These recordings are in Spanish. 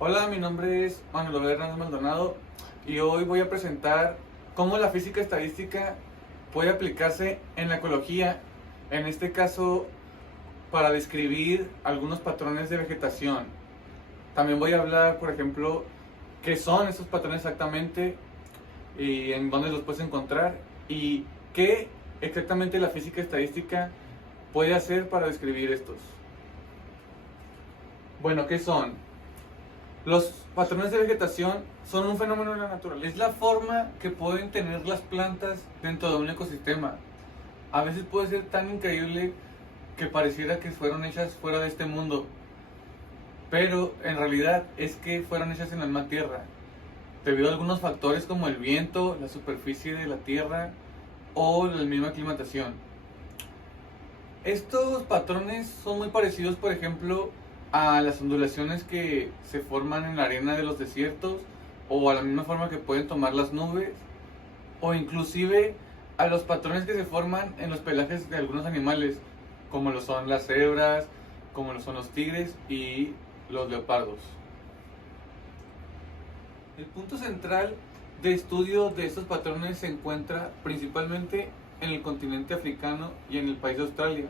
Hola, mi nombre es Manuel Hernández Maldonado y hoy voy a presentar cómo la física estadística puede aplicarse en la ecología, en este caso para describir algunos patrones de vegetación. También voy a hablar, por ejemplo, qué son esos patrones exactamente y en dónde los puedes encontrar y qué exactamente la física estadística puede hacer para describir estos. Bueno, ¿qué son? Los patrones de vegetación son un fenómeno de la naturaleza. Es la forma que pueden tener las plantas dentro de un ecosistema. A veces puede ser tan increíble que pareciera que fueron hechas fuera de este mundo, pero en realidad es que fueron hechas en la misma tierra, debido a algunos factores como el viento, la superficie de la tierra o la misma aclimatación. Estos patrones son muy parecidos, por ejemplo, a las ondulaciones que se forman en la arena de los desiertos, o a la misma forma que pueden tomar las nubes, o inclusive a los patrones que se forman en los pelajes de algunos animales, como lo son las cebras, como lo son los tigres y los leopardos. El punto central de estudio de estos patrones se encuentra principalmente en el continente africano y en el país de Australia,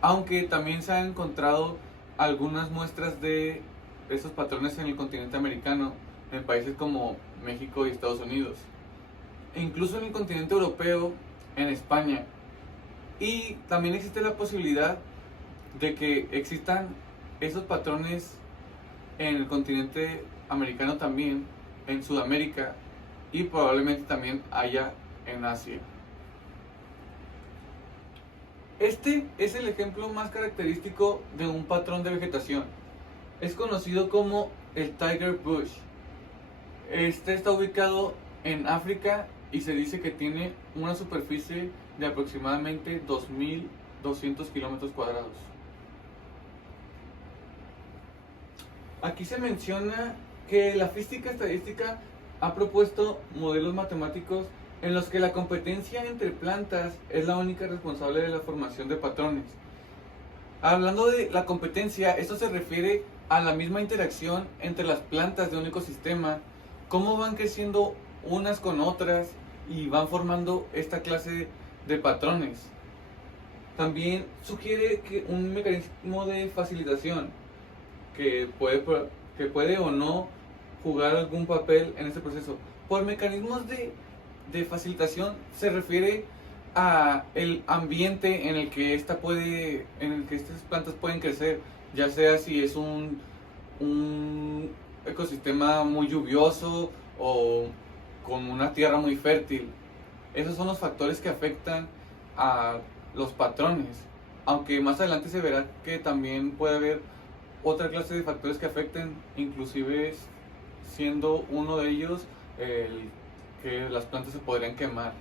aunque también se han encontrado algunas muestras de esos patrones en el continente americano, en países como México y Estados Unidos, e incluso en el continente europeo, en España. Y también existe la posibilidad de que existan esos patrones en el continente americano también, en Sudamérica y probablemente también haya en Asia. Este es el ejemplo más característico de un patrón de vegetación. Es conocido como el Tiger Bush. Este está ubicado en África y se dice que tiene una superficie de aproximadamente 2.200 kilómetros cuadrados. Aquí se menciona que la física estadística ha propuesto modelos matemáticos en los que la competencia entre plantas es la única responsable de la formación de patrones. Hablando de la competencia, esto se refiere a la misma interacción entre las plantas de un ecosistema, cómo van creciendo unas con otras y van formando esta clase de patrones. También sugiere que un mecanismo de facilitación que puede o no jugar algún papel en este proceso. Por mecanismos de facilitación se refiere a el ambiente en el que en el que estas plantas pueden crecer, ya sea si es un ecosistema muy lluvioso o con una tierra muy fértil. Esos son los factores que afectan a los patrones, aunque más adelante se verá que también puede haber otra clase de factores que afecten, inclusive siendo uno de ellos el que las plantas se podrían quemar.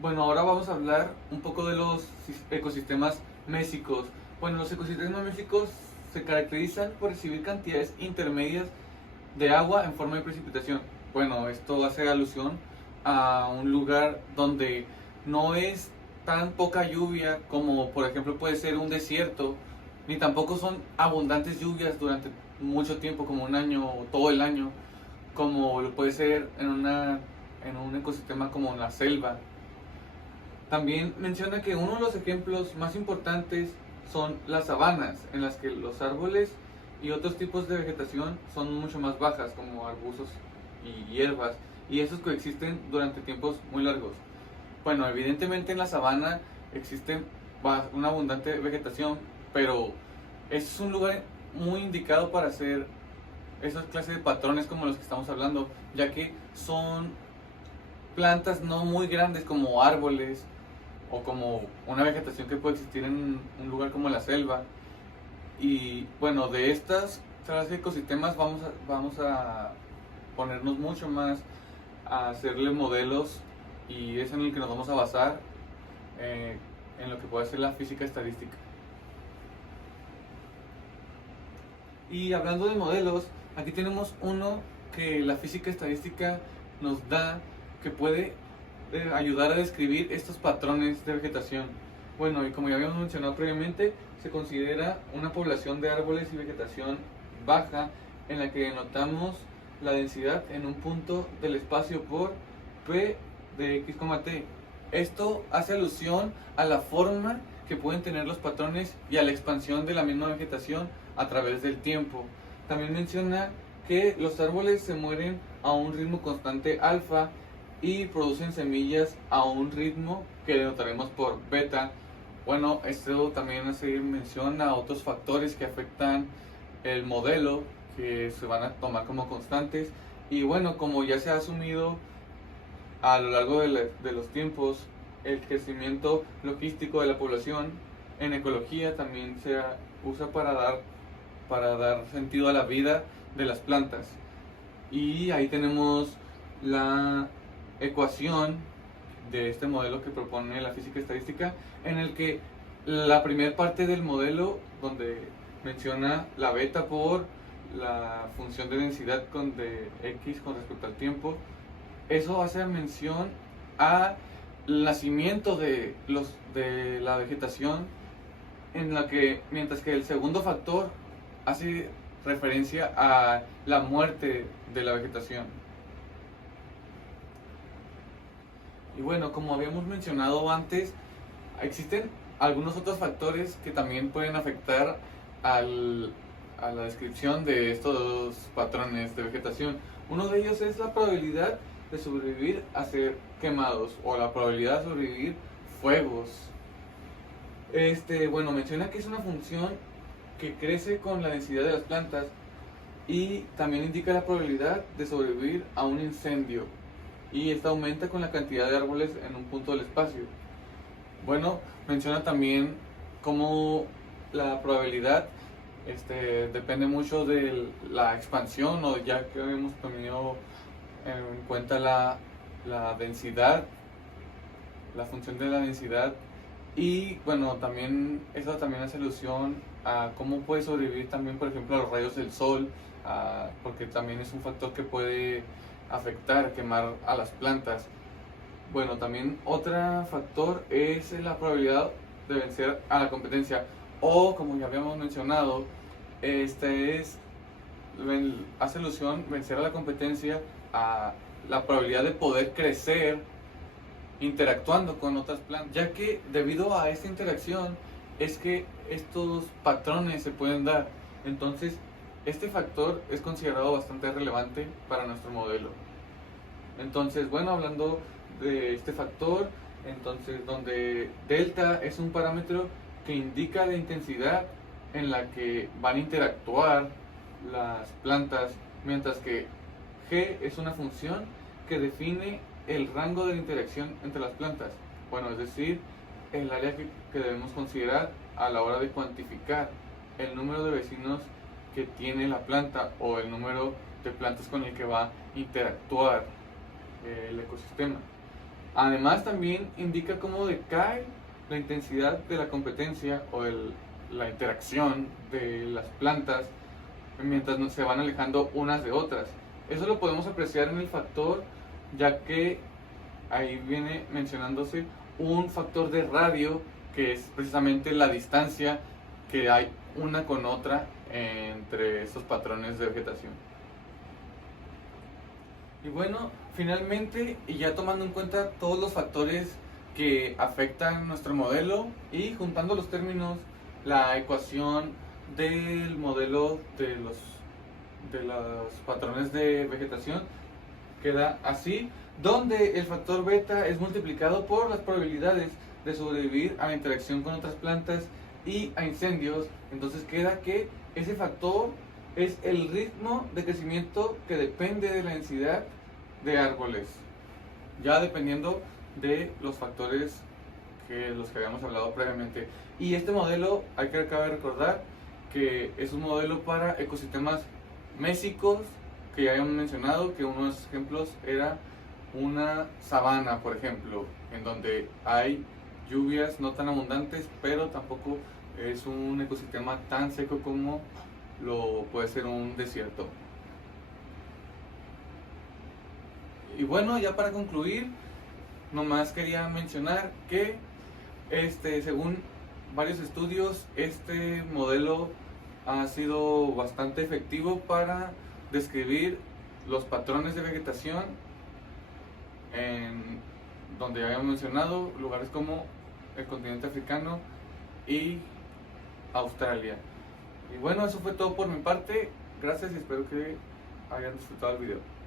Bueno, ahora vamos a hablar un poco de los ecosistemas mésicos. Bueno, los ecosistemas mésicos se caracterizan por recibir cantidades intermedias de agua en forma de precipitación. Bueno, esto hace alusión a un lugar donde no es tan poca lluvia como por ejemplo puede ser un desierto, ni tampoco son abundantes lluvias durante mucho tiempo como un año o todo el año, como lo puede ser en un ecosistema como la selva. También menciona que uno de los ejemplos más importantes son las sabanas, en las que los árboles y otros tipos de vegetación son mucho más bajas, como arbustos y hierbas, y esos coexisten durante tiempos muy largos. Bueno, evidentemente en la sabana existe una abundante vegetación, pero es un lugar muy indicado para hacer esas clases de patrones como los que estamos hablando, ya que son plantas no muy grandes como árboles o como una vegetación que puede existir en un lugar como la selva. Y bueno, de estas clases de ecosistemas vamos a ponernos mucho más a hacerle modelos, y es en el que nos vamos a basar en lo que puede ser la física estadística. Y hablando de modelos, aquí tenemos uno que la física estadística nos da, que puede ayudar a describir estos patrones de vegetación. Bueno, y como ya habíamos mencionado previamente, se considera una población de árboles y vegetación baja en la que denotamos la densidad en un punto del espacio por P de x, t. Esto hace alusión a la forma que pueden tener los patrones y a la expansión de la misma vegetación a través del tiempo. También menciona que los árboles se mueren a un ritmo constante alfa y producen semillas a un ritmo que denotaremos por beta. Bueno, esto también hace mención a otros factores que afectan el modelo, que se van a tomar como constantes. Y bueno, como ya se ha asumido a lo largo de los tiempos, el crecimiento logístico de la población en ecología también se usa para dar sentido a la vida de las plantas. Y ahí tenemos la ecuación de este modelo que propone la física estadística, en el que la primera parte del modelo, donde menciona la beta por la función de densidad de x con respecto al tiempo, eso hace mención al nacimiento de la vegetación, en la que, mientras que el segundo factor hace referencia a la muerte de la vegetación. Y bueno, como habíamos mencionado antes, existen algunos otros factores que también pueden afectar a la descripción de estos patrones de vegetación. Uno de ellos es la probabilidad de sobrevivir a ser quemados o la probabilidad de sobrevivir fuegos. Bueno, menciona que es una función que crece con la densidad de las plantas y también indica la probabilidad de sobrevivir a un incendio, y esta aumenta con la cantidad de árboles en un punto del espacio. Bueno, menciona también cómo la probabilidad depende mucho de la expansión, o ya que hemos tenido en cuenta la densidad, la función de la densidad. Y bueno, también eso también hace alusión a cómo puede sobrevivir también, por ejemplo, a los rayos del sol, porque también es un factor que puede afectar, quemar a las plantas. Bueno, también otro factor es la probabilidad de vencer a la competencia, o como ya habíamos mencionado, hace alusión vencer a la competencia a la probabilidad de poder crecer interactuando con otras plantas, ya que debido a esta interacción es que estos patrones se pueden dar. Entonces, este factor es considerado bastante relevante para nuestro modelo. Entonces, bueno, hablando de este factor, entonces donde delta es un parámetro que indica la intensidad en la que van a interactuar las plantas, mientras que G es una función que define el rango de interacción entre las plantas. Bueno, es decir, el área que debemos considerar a la hora de cuantificar el número de vecinos que tiene la planta o el número de plantas con el que va a interactuar el ecosistema. Además, también indica cómo decae la intensidad de la competencia o la interacción de las plantas mientras se van alejando unas de otras. Eso lo podemos apreciar en el factor, ya que ahí viene mencionándose un factor de radio, que es precisamente la distancia que hay una con otra entre estos patrones de vegetación. Y bueno, finalmente, y ya tomando en cuenta todos los factores que afectan nuestro modelo y juntando los términos, la ecuación del modelo de los patrones de vegetación queda así, donde el factor beta es multiplicado por las probabilidades de sobrevivir a la interacción con otras plantas y a incendios. Entonces queda que ese factor es el ritmo de crecimiento que depende de la densidad de árboles, ya dependiendo de los factores los que habíamos hablado previamente. Y este modelo, hay que acabar de recordar que es un modelo para ecosistemas mésicos, que ya habíamos mencionado, que unos ejemplos era una sabana, por ejemplo, en donde hay lluvias no tan abundantes, pero tampoco es un ecosistema tan seco como lo puede ser un desierto. Y bueno, ya para concluir, nomás quería mencionar que Según varios estudios, este modelo ha sido bastante efectivo para describir los patrones de vegetación en donde habíamos mencionado lugares como el continente africano y Australia. Y bueno, eso fue todo por mi parte. Gracias y espero que hayan disfrutado el video.